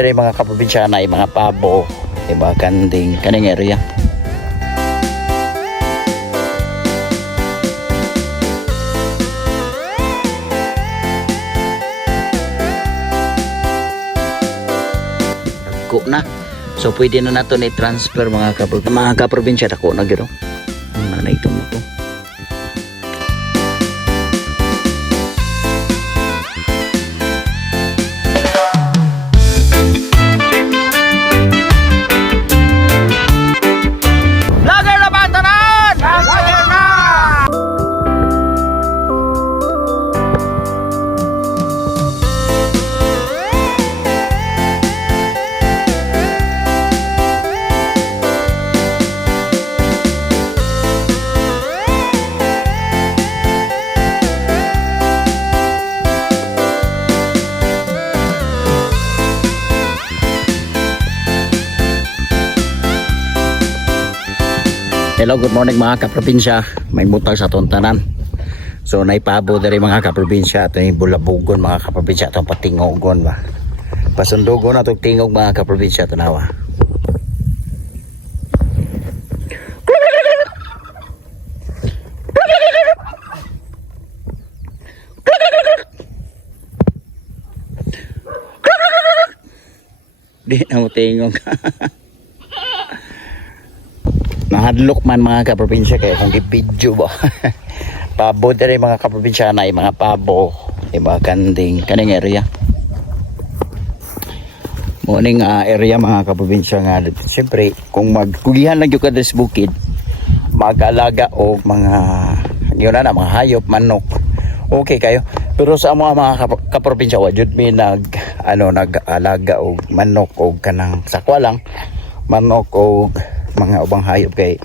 diri mga kaprobinsya na mga pabo, diba, kanding kaning area. Dagko na. So pwede na nato ni transfer mga kaprobinsya dako na gyud. Na ito mo to. Hello, good morning mga kaprobinsya. May butang sa atong tanan. So naipabo diri mga kaprobinsya atong bulabugon mga kaprobinsya atong patingogon ba. Pasundugon atong tingog mga kaprobinsya tanawa. Di na mo tingog. Nahadlok man mga kaprobinsya kaya kung gipidyo ba. Pabo diri mga kaprobinsya na mga pabo, diba, kanding kaning area. Morning area mga kaprobinsya nga siyempre kung magkugihan lang yung kadres bukid, mag-alaga o mga yun na mga hayop, manok, okay kayo. Pero sa mga kaprobinsya wa jud mi nag-alaga og manok o kanang sakwa lang, manok o mga ubang hayop kay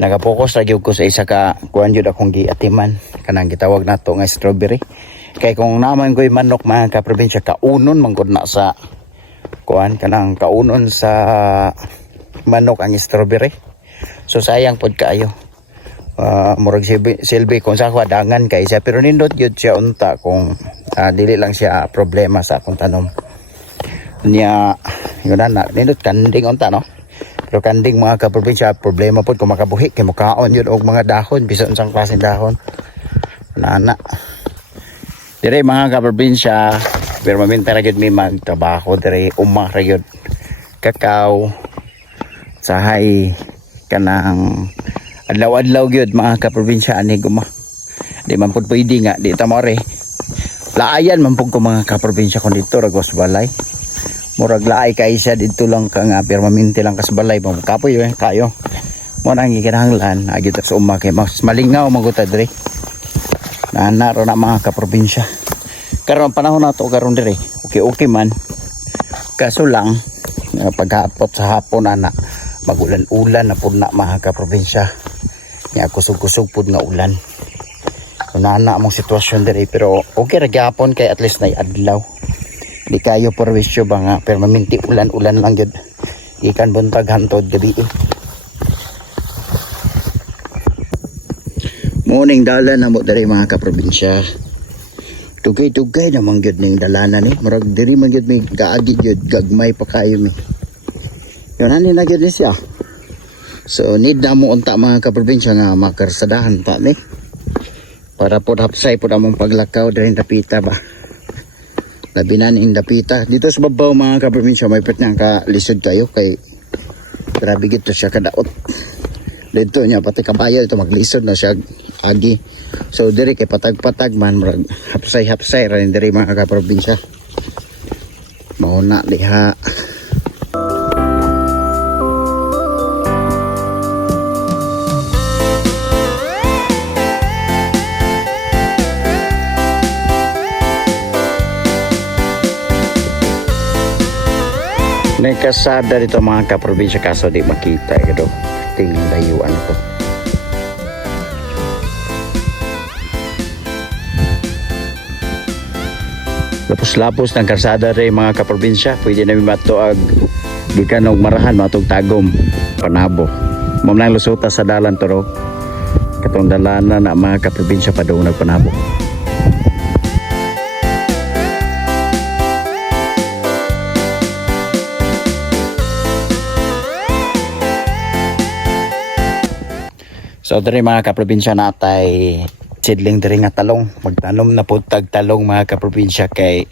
nagapokus ra gyud ko sa isa ka kuan jud akong giatiman kanang gitawag nato nga strawberry. Kay kung naman ko'y manok mga kaprobinsya kaunon man gud na sa kuan kanang kaunon sa manok ang strawberry. So sayang pod kaayo. Murag silbi kung sa dangan kay siya pero nindot gyud siya unta kung dili lang siya problema sa akong tanom. Nya yun na nindot kanding unta no. Pero kanding mga kaprobinsya problema po kung makabuhi kay mukaon yun og mga dahon bisan unsang klaseng dahon nana dire mga kaprobinsya. Pero maminta ra gyud mi magtrabaho dire umah ra gyud kakao sahay kanang adlaw-adlaw gyud mga kaprobinsya ani guma di man pud pwede nga di ta more laayan man pud ko mga kaprobinsya kon dito ragos balay. Murag laay kay siya dito lang ka nga pero maminti lang kas balay mo kapoy kayo mo nang gikinahanglan agi ta sa uma kay mas malingaw maguta dire naro na mga kaprobinsya karon panahon nato karon dire okay man kaso lang paghapot sa hapon ana magulan-ulan na pud na mga kaprobinsya nya kusog-kusog pud nga ulan so nana among sitwasyon dire pero okay ra gyapon kay at least nay adlaw. Di kayo perwisyo ba nga pero maminti ulan-ulan lang yun ikan buntag hantod gabi morning dalan na mo dari mga kaprobinsya tugay-tugay namang yun ng dalanan marag diri man yun may gaagi yun gagmay pa kayo yun ani na yun siya so need na mo unta mga kaprobinsya nga makarsadahan pa para po hapsay po namang paglakaw dari napita ba labinan ing dapita dito sa babaw mga kaprobinsya may pet niyang kalisod kayo kay grabe gito siya kadaot dito niya pati kabayo ito maglisod na siya agi so diri kay patag-patag man hapsay-hapsay rin diri mga kaprobinsya mauna liha. May kasada dito mga kaprobinsya kaso di makita ito tingin dayuan ko lapos-lapos ng kasada rin mga kaprobinsya pwede namin matuag gikan og marahan matug tagom panabo mamnang lusuta sa dalan toro katong dalanan na mga kaprobinsya pa daw nagpanabo. So diri mga kaprobinsya natay sidling diri nga talong. Magtanom na pud tag talong mga kaprobinsya kay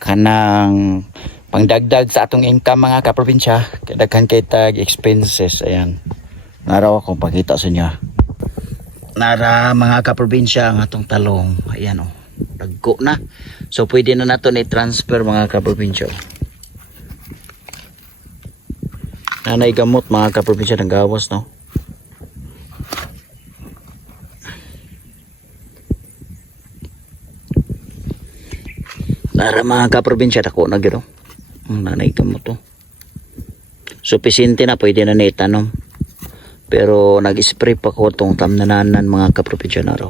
kanang pangdagdag sa atong income mga kaprobinsya. Daghan kay tag expenses. Ayan. Naraw akong pakita sa inyo. Nara mga kaprobinsya ang atong talong. Ayan oh. Dagko na. So pwede na nato i-transfer mga kaprobinsya. Nanay gamot mga kaprobinsya ng gawas no. Nara mga kaprobinsya dako na gyud. Nanay gamot to. Supisente na pwede na itanom. Pero nag-spray pa ko tong tamnananan mga kaprobinsya na raw.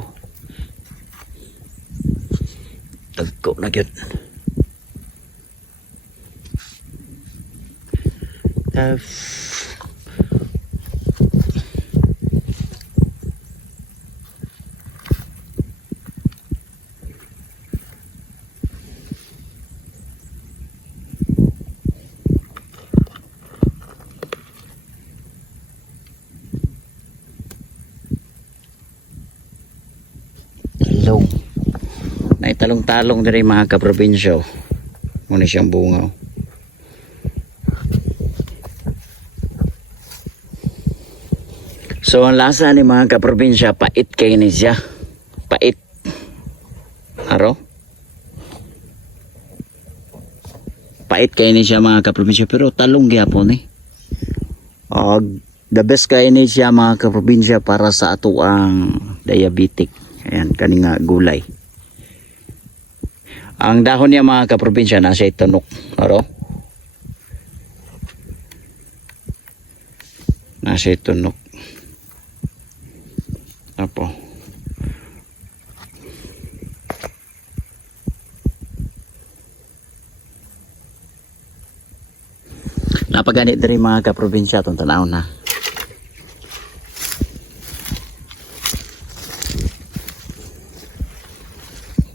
Dagko na gyud. Talong. Naitalong-talong diri mga kaprobinsya. Muna siyang bunga. So ang lasa ni mga kaprobinsya, pait kay ni siya. Pait. Aro? Pait kay ni siya mga kaprobinsya, pero talong gyapon eh. The best kay ni siya mga kaprobinsya para sa ato ang diabetic. Ayan, kaninga gulay. Ang dahon niya mga kaprobinsya nasa tunok. Aro? Nasa tunok. Apo. Napaganit diri mga kaprobinsya itong tanaw na.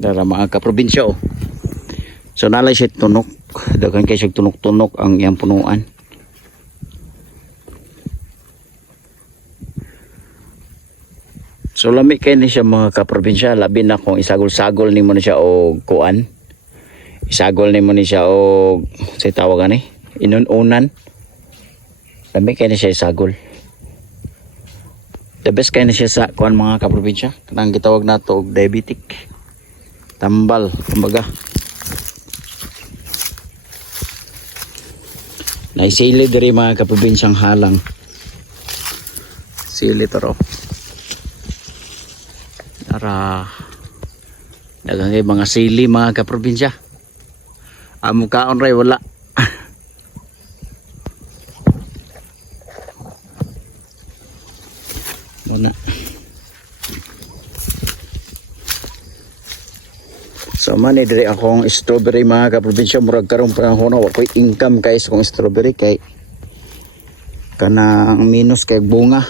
Dara mga kaprobinsya oh. So nalay siya tunok. Dagan kay siya tunok-tunok ang iyang punuan. So lami kay ni siya mga kaprobinsya, labi na kung isagol-sagol nimo ni siya og kuan. Isagol nimo ni siya og say tawagan ni inununan. Lami kay ni siya isagol. The best kay ni siya sa kuan mga kaprobinsya, kanang gitawag nato og diabetic. Tambal, kumbaga. Naisili diri mga kaprobinsyang halang. Sili taro. Para dagang mga sili mga kaprobinsya. Amo kaon ray wala. Muna. So man diri akong strawberry mga kaprobinsya, murag karon panahon wa koy income kay sa akong strawberry kay kanang minus kay bunga.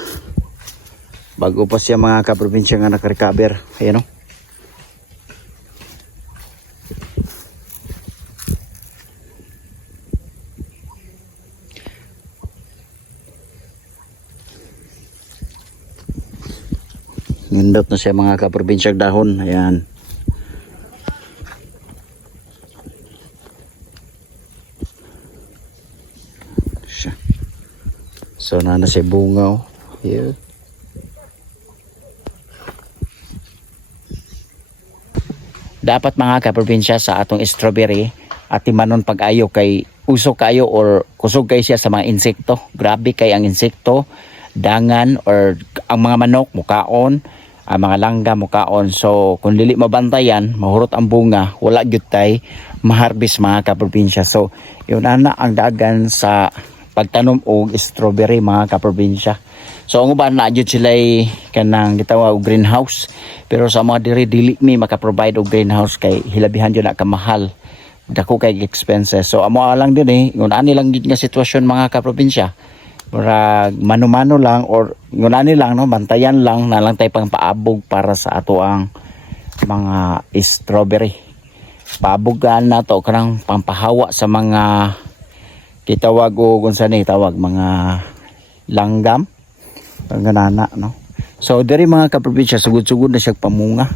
Bago pa siya mga kaprobinsya nga naka-recover. Ayan o. Nindot na siya mga kaprobinsya dahon. Ayan. So na siya bunga o. Here. Dapat mga kaprobinsya sa atong strawberry at timanon pag-ayo kay usok kayo or kusog kayo siya sa mga insekto. Grabe kay ang insekto, dangan or ang mga manok mukaon, ang mga langga mukaon. So kung dili mabantayan, mahurot ang bunga, wala gyud tay maharbis mga kaprobinsya. So yun ana ang dagan sa pagtanom og strawberry mga kaprobinsya. So ang uban na jud sila kanang gitawag og greenhouse, pero sa mga dili mi maka-provide og greenhouse kay hilabihan jud na kamahal, dako kay expenses. So amo lang din ngun ani lang gid nga sitwasyon mga kaprobinsya, para mano-mano lang or ngun ani lang no, bantayan lang na lang tay pang paabog para sa ato ang mga strawberry. Paabogan na to kanang pampahawa sa mga gitawag og unsa ni tawag mga langgam. Ang ganana no. So diri mga kaprobinsya, sugod-sugod na siya pamunga.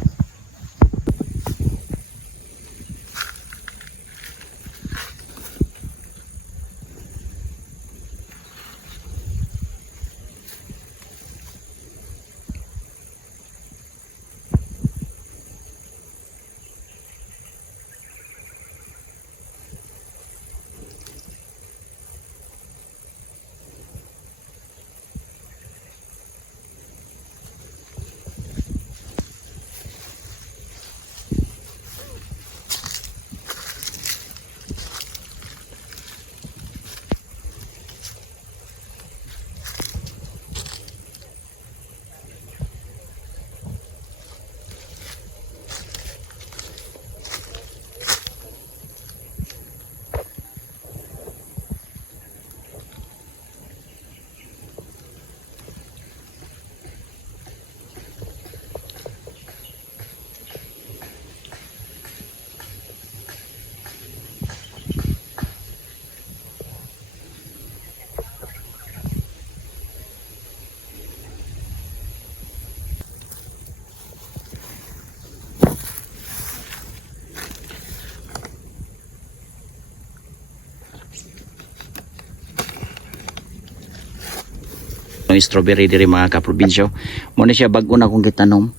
Ang strawberry diri mga kaprobinsyo, mo na siya bag-o na kong gitanom.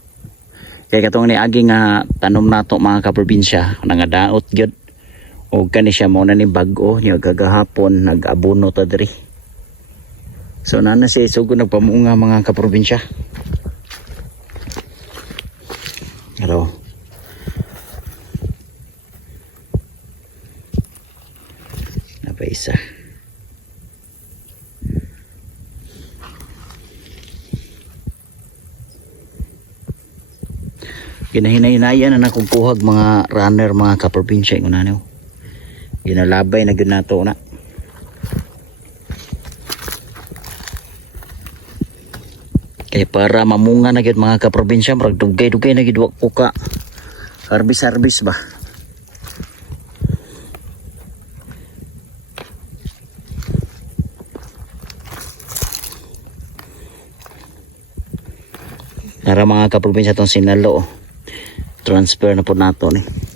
Kaya katong ni agi nga tanom nato mga kaprobinsya, nangadaot gyud. O kani siya mo na ni bag-o niya gagahapon nag-abono ta diri. So nana si sugo nagpamunga mga kaprobinsya. Hello. Apa isa? Ginahinay-hinayan na akong puhag mga runner mga kaprobinsya yung nanaw. Ginalabay na gyud nato na. Kaya para mamunga na gyud mga kaprobinsya, marag dugay-dugay na gyud ko ka. Harvest ba? Para mga kaprobinsya tong sinalo. Transfer na po nato ni.